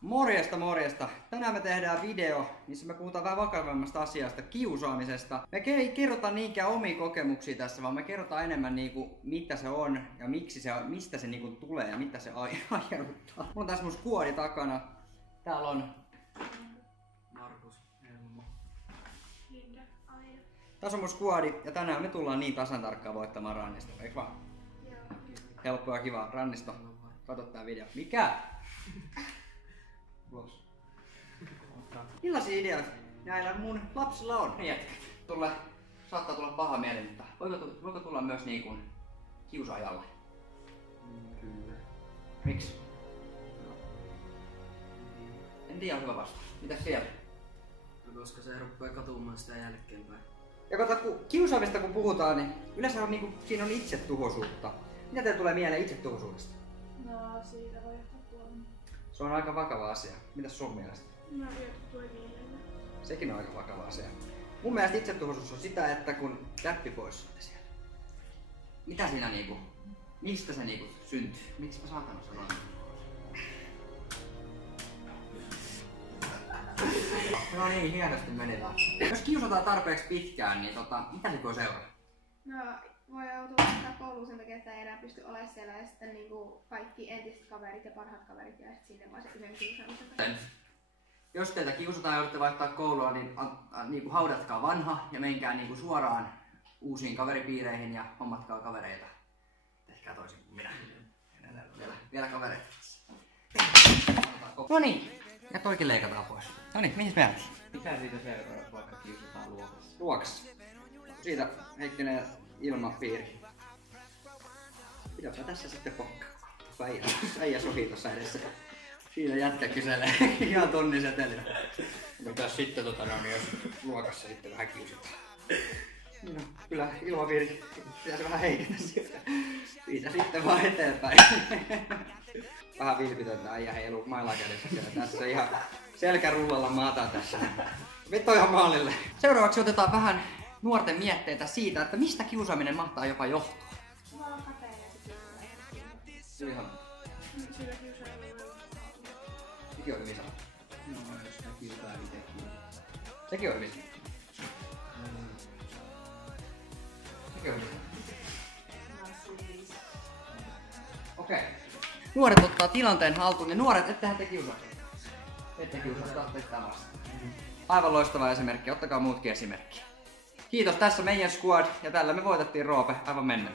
Morjesta, morjesta! Tänään me tehdään video, missä me puhutaan vähän vakavammasta asiasta, kiusaamisesta. Me ei kerrota niinkään omia kokemuksia tässä, vaan me kerrotaan enemmän niinku, mitä se on ja mistä se niinku tulee ja mitä se aiheuttaa. Mulla on tässä mun skuodi takana. Täällä on Markus, Elmo, Linda, Aida. tässä on mun skuadi ja tänään me tullaan niin tasan tarkkaan voittamaan Rannisto, eikö vaan? Joo. Helppoa ja kivaa. Rannisto, kato tää video. Mikä? Vlos. Millaisia ideoita näillä mun lapsilla on? Saattaa tulla paha mieli, mutta voiko tulla myös niin kuin kiusaajalle? Kyllä. Miksi? En tiedä, on hyvä vastaus. Mitäs siellä? No, koska se rupeaa katumaan sitä jälkeenpäin. Ja kun kiusaamista kun puhutaan, niin yleensä on niinku, siinä on itsetuhoisuutta. Mitä teille tulee mieleen itsetuhoisuudesta? No siitä voi johtaa kuolemaan. Se on aika vakava asia. Mitäs sun mielestä? No jotkut voi viileillä. Sekin on aika vakava asia. Mun mielestä itsetuhoisuus on sitä, että kun käppi pois siellä. Mitä siinä niinku, mistä se niinku syntyy? Miksi mä saatana sanoa? No niin, hienosti meni taas. Jos kiusataan tarpeeksi pitkään, niin mitä se voi seurata? No voi joutua laittaa kouluun sen takia, että ei enää pysty olemaan siellä ja sitten niinku kaikki entiset kaverit ja parhaat kaverit ja sinne vaan se yhden kiusaamisen. Jos teiltä kiusataan ja joudutte vaihtaa koulua, niin niinku haudatkaa vanha ja menkää niinku suoraan uusiin kaveripiireihin ja hommatkaa kavereita. Tehkää toisin kuin minä. Vielä kavereita. No niin, ja toikin leikataan pois. No niin, mihin me Mitä siitä seuraa, jos vaikka kiusataan luokassa? Luokassa. Siitä heikkenee ilmapiiri. Pidäpä tässä sitten pokkaa. Äijä sohii tossa edessä. Siinä jätkä kyselee ihan tonnin setelillä. Mitäs sitten jos luokassa sitten vähän kiusataan? No, kyllä ilmapiiri pitäisi vähän heiketä sieltä. Siitä sitten vaan eteenpäin. Vähän vilpitöntä äijä heiluu mailaa kädessä siellä. Tässä ihan selkärullalla maataan tässä. Vittu ihan maalille. Seuraavaksi otetaan vähän nuorten mietteitä siitä, että mistä kiusaaminen mahtaa jopa johtua. Mä oon kapea ja sit kiusaa. Ihan. Sillä kiusaajalla voi olla. Sekin on hyvin sanottu. No, jos sitä kiusaa itekin. Sekin on hyvin sanottu. Sekin on hyvin sanottu. Okei. Nuoret ottaa tilanteen haltuun ja nuoret, ettehän te kiusaa. Ette kiusaa, tahtoitte sitä vastaan. Aivan loistava esimerkki, ottakaa muutkin esimerkkiä. Kiitos, tässä meidän squad ja tällä me voitettiin Roope aivan mennen.